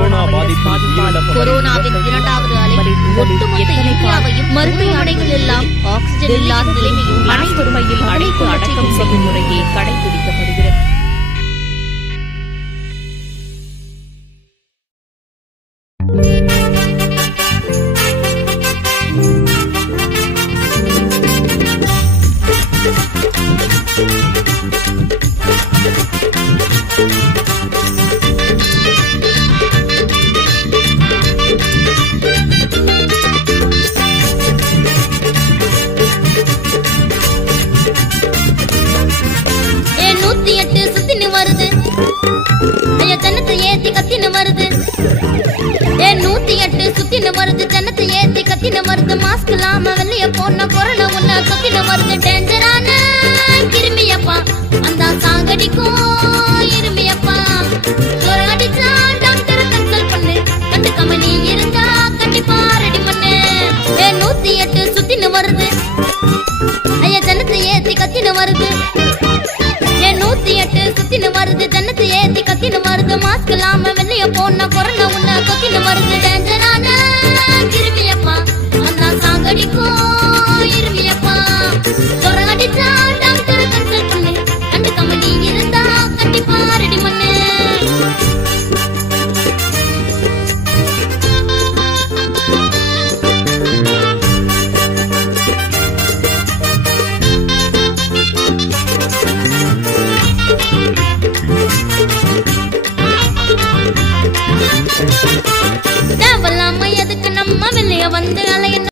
Corona பாதிப்பால் கொரோனாவின் இரண்டாவது அலை ஒட்டுமொத்த இந்தியாவையும் மருத்துவமனைகள் எல்லாம் ஆக்சிஜன் இல்லாத நிலைமையும் அனைவருமையில் அடைத்து அடக்கம் செய்யும் முறையை கடைபிடிக்கப்படுகிறது. வருது ஜனத்தை ஏத்தி கத்தின வருது மாஸ்க் இல்லாம வெளிய போன கொரோனா உன்ன கத்தின வருது டேஞ்சரான கிருமியப்பா அந்த சாங்கடிக்கும் இருமியப்பா கொரோடிச்சா டாக்டர் கன்சல்ட் பண்ணு கண்டுக்காம நீ இருந்தா கண்டிப்பா ரெடி பண்ணு 108 சுத்தின வருது ஐயா ஜனத்தை ஏத்தி கத்தின வருது 108 சுத்தின வருது ஜனத்தை ஏத்தி கத்தின வருது மாஸ்க் இல்லாம வெளிய போன கொரோனா உன்ன கத்தின வருது டேஞ்சரான கிருமியப்பா அந்த சாங்கடிக்கும் இருமியப்பா கொரோடிச்சா டாக்டர் கன்சல்ட் பண்ணு கண்டுக்காம நீ இருந்தா கண்டிப்பா ரெடி பண்ணு.